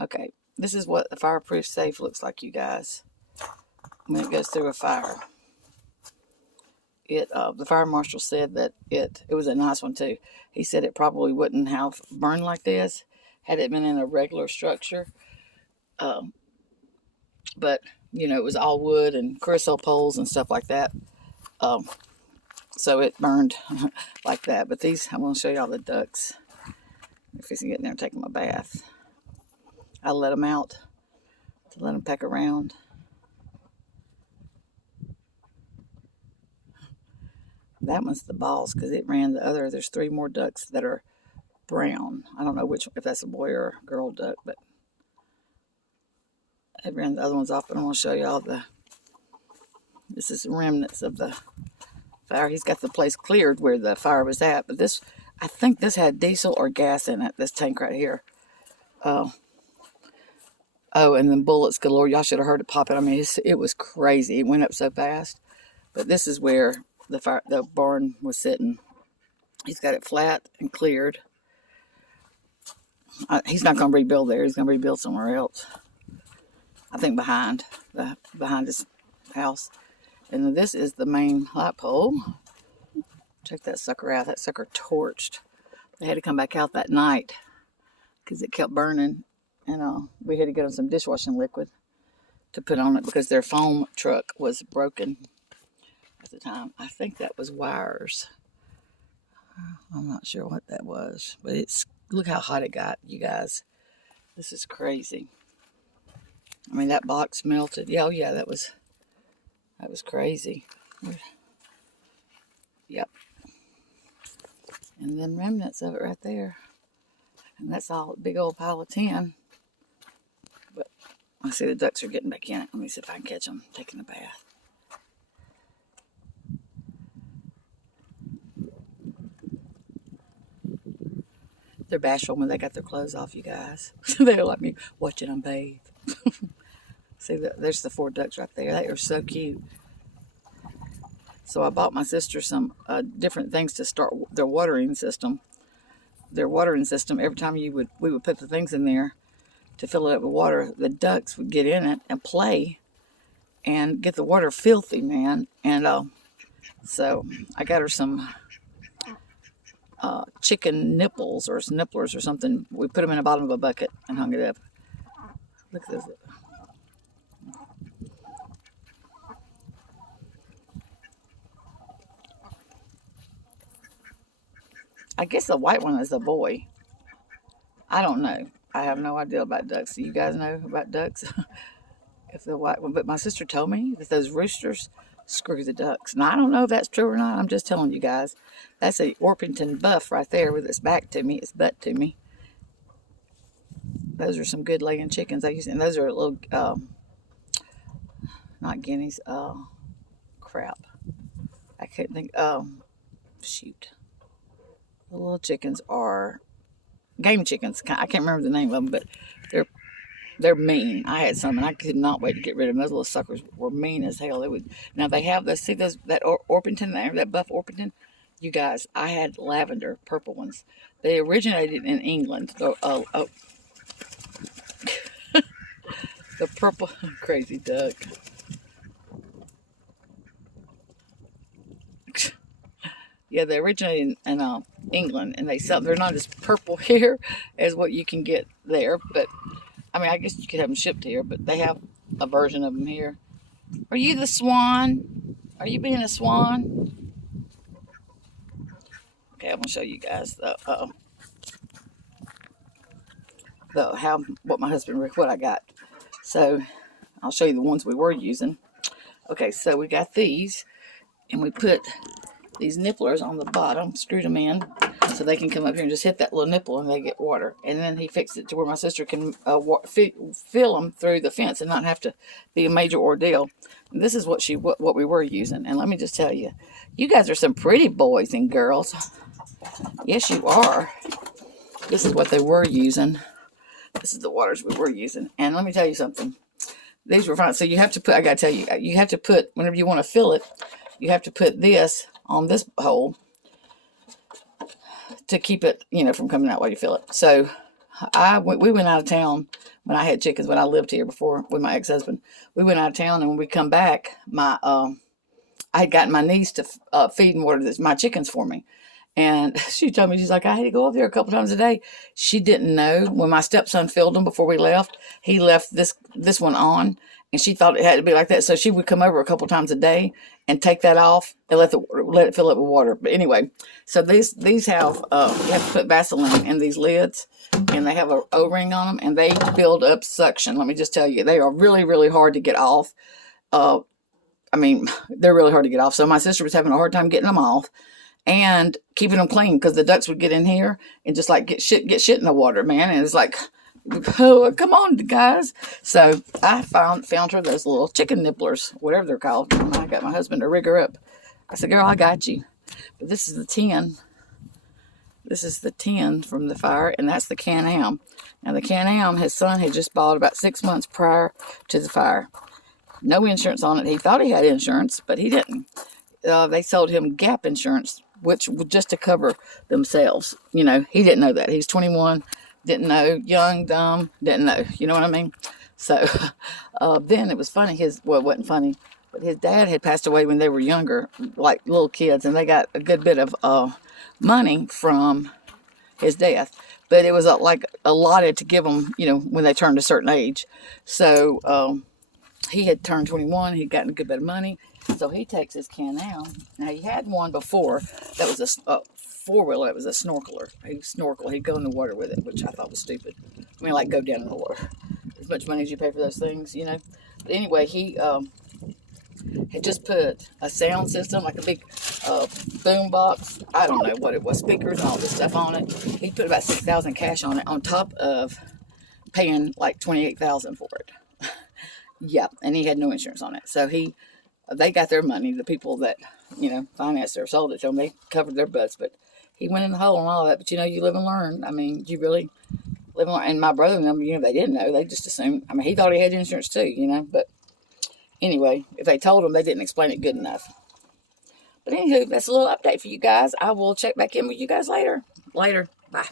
Okay, this is what a fireproof safe looks like, you guys, when it goes through a fire. The fire marshal said that it was a nice one too. He said it probably wouldn't have burned like this had it been in a regular structure. But it was all wood and carousel poles and stuff like that. So it burned like that. But these, I'm going to show y'all the ducks. If he's getting there and taking my bath, I let them out to let them peck around. That one's the boss because it ran the other. There's 3 more ducks that are brown. I don't know if that's a boy or a girl duck, but it ran the other ones off. But I'm going to show y'all this is the remnants of the fire. He's got the place cleared where the fire was at, but I think this had diesel or gas in it, this tank right here. Oh, and then bullets galore. Y'all should have heard it popping. I mean, it was crazy. It went up so fast. But this is where the barn was sitting. He's got it flat and cleared. He's not going to rebuild there. He's going to rebuild somewhere else. I think behind his house. And then this is the main light pole. Check that sucker out. That sucker torched. They had to come back out that night because it kept burning. And we had to get them some dishwashing liquid to put on it because their foam truck was broken at the time. I think that was wires. I'm not sure what that was, but look how hot it got, you guys. This is crazy. I mean, that box melted. Yeah, oh yeah, that was crazy. Yep. And then remnants of it right there. And that's all a big old pile of tin. But I see the ducks are getting back in it. Let me see if I can catch them taking a bath. They're bashful when they got their clothes off, you guys. They're like me watching them bathe. See, there's the 4 ducks right there. They are so cute. So I bought my sister some different things to start their watering system. Every time we would put the things in there to fill it up with water, the ducks would get in it and play and get the water filthy, man. And so I got her some chicken nipples or nipplers or something. We put them in the bottom of a bucket and hung it up. Look at this. I guess the white one is a boy. I don't know. I have no idea about ducks. Do you guys know about ducks? If the white one, but my sister told me that those roosters screw the ducks. Now I don't know if that's true or not. I'm just telling you guys. That's a Orpington buff right there with its back to me, its butt to me. Those are some good laying chickens. And those are little, not guineas. Crap. I can't think. Shoot. The little chickens are game chickens. I can't remember the name of them, but they're mean. I had some, and I could not wait to get rid of them. Those little suckers were mean as hell. Now they have those. See that Orpington there, that buff Orpington. You guys, I had lavender purple ones. They originated in England. The purple crazy duck. Yeah, they originated in England, and they're not as purple here as what you can get there. But I mean, I guess you could have them shipped here, but they have a version of them here. Are you the swan? Are you being a swan? Okay, I'm gonna show you guys what I got. So I'll show you the ones we were using. Okay, so we got these, and we put these nipplers on the bottom, screwed them in so they can come up here and just hit that little nipple and they get water. And then he fixed it to where my sister can fill them through the fence and not have to be a major ordeal. And this is what we were using. And let me just tell you, you guys are some pretty boys and girls. Yes, you are. This is what they were using. This is the waters we were using. And let me tell you something. These were fine. So you have to put, I got to tell you, you have to put, whenever you want to fill it, you have to put this on this hole to keep it, from coming out while you fill it. So we went out of town when I had chickens, when I lived here before with my ex-husband. We went out of town, and when we come back, I had gotten my niece to feed and water my chickens for me. And she told me, she's like, I had to go up there a couple times a day. She didn't know when my stepson filled them before we left, he left this one on, and she thought it had to be like that. So she would come over a couple times a day and take that off and let it fill up with water. But anyway, so these have you have to put Vaseline in these lids, and they have an O-ring on them, and they build up suction. Let me just tell you, they are really, really hard to get off. I mean, they're really hard to get off. So my sister was having a hard time getting them off and keeping them clean, because the ducks would get in here and just like get shit in the water, man. And it's like, oh, come on, guys. So I found her those little chicken nibblers, whatever they're called. And I got my husband to rig her up. I said, girl, I got you. But this is the 10. This is the 10 from the fire, and that's the Can-Am. Now the Can-Am, his son had just bought about 6 months prior to the fire. No insurance on it. He thought he had insurance, but he didn't. They sold him gap insurance, which was just to cover themselves. You know, he didn't know that. He's 21, didn't know, young, dumb, didn't know. You know what I mean? So then it was funny. It wasn't funny, but his dad had passed away when they were younger, like little kids, and they got a good bit of money from his death. But it was like allotted to give them, you know, when they turned a certain age. So he had turned 21. He'd gotten a good bit of money. So he takes his Can-Am. Now, he had one before that was a four-wheeler. It was a snorkeler. He'd snorkel. He'd go in the water with it, which I thought was stupid. I mean, like, go down in the water. As much money as you pay for those things, you know. But anyway, he had just put a sound system, like a big boom box. I don't know what it was, speakers and all this stuff on it. He put about $6,000 cash on it, on top of paying like $28,000 for it. Yeah, and he had no insurance on it. So they got their money. The people that, you know, financed or sold it to them, they covered their butts. But he went in the hole and all that. But, you know, you live and learn. I mean, you really live and learn. And my brother and them, you know, they didn't know. They just assumed. I mean, he thought he had insurance too, you know. But anyway, if they told him, they didn't explain it good enough. But anywho, that's a little update for you guys. I will check back in with you guys later. Later. Bye.